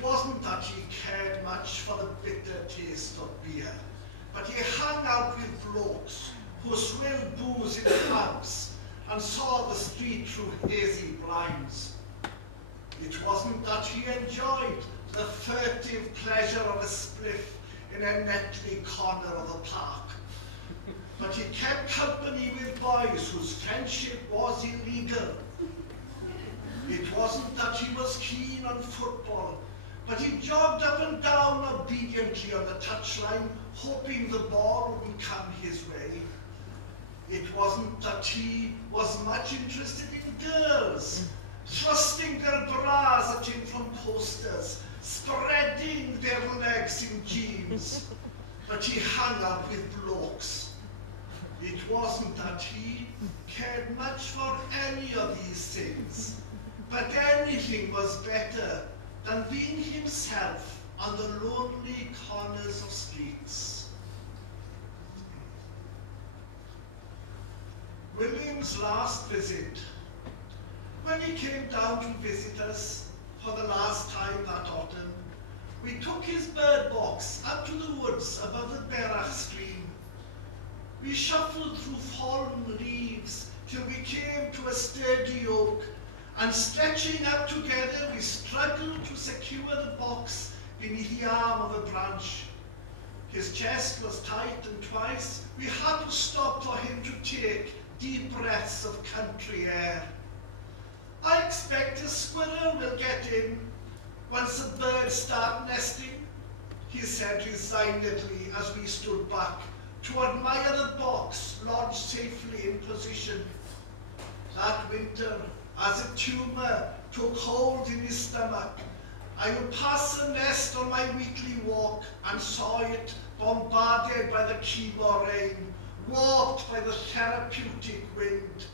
It wasn't that he cared much for the bitter taste of beer, but he hung out with blokes who swilled booze in pubs and saw the street through hazy blinds. It wasn't that he enjoyed the furtive pleasure of a spliff in a neatly corner of the park, but he kept company with boys whose friendship was illegal. It wasn't that he was keen on football, but he jogged up and down obediently on the touchline, hoping the ball wouldn't come his way. It wasn't that he was much interested in girls, thrusting their bras at him from posters, spreading their legs in jeans, but he hung out with blokes. It wasn't that he cared much for any of these things, but anything was better than being himself on the lonely corners of streets. William's last visit, when he came down to visit us for the last time that autumn, we took his bird box up to the woods above the Berach stream. We shuffled through fallen leaves till we came to a sturdy oak, and stretching up together, we struggled to secure the box beneath the arm of a branch. His chest was tight, and twice we had to stop for him to take deep breaths of country air. I expect a squirrel will get in once the birds start nesting, he said resignedly as we stood back to admire the box lodged safely in position. That winter, as a tumour took hold in his stomach, I would pass the nest on my weekly walk and saw it bombarded by the Kimo rain, warped by the therapeutic wind.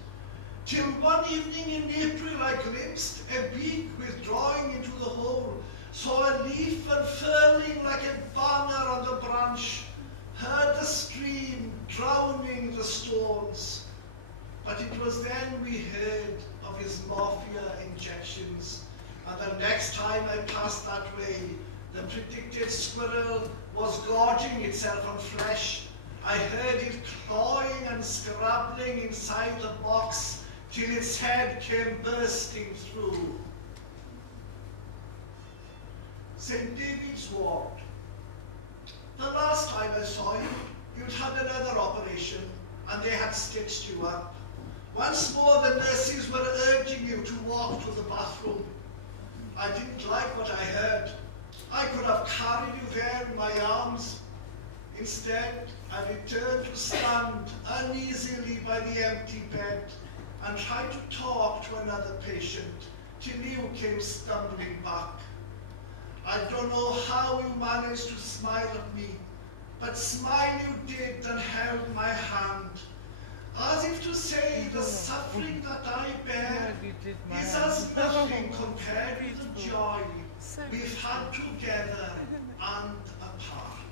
Till one evening in April I glimpsed a beak withdrawing into the hole, saw a leaf unfurling like a banner on the branch, heard the stream drowning the stones. But it was then we heard of his morphia injections, and the next time I passed that way, the predicted squirrel was gorging itself on flesh. I heard it clawing and scrabbling inside the box till its head came bursting through. St. David's Ward. The last time I saw you, you'd had another operation and they had stitched you up. Once more the nurses were urging you to walk to the bathroom. I didn't like what I heard. I could have carried you there in my arms. Instead, I returned to stand uneasily by the empty bed and tried to talk to another patient till you came stumbling back. I don't know how you managed to smile at me, but smile you did and held my hand, as if to say the suffering that I bear is as nothing compared with the joy we've had together and apart.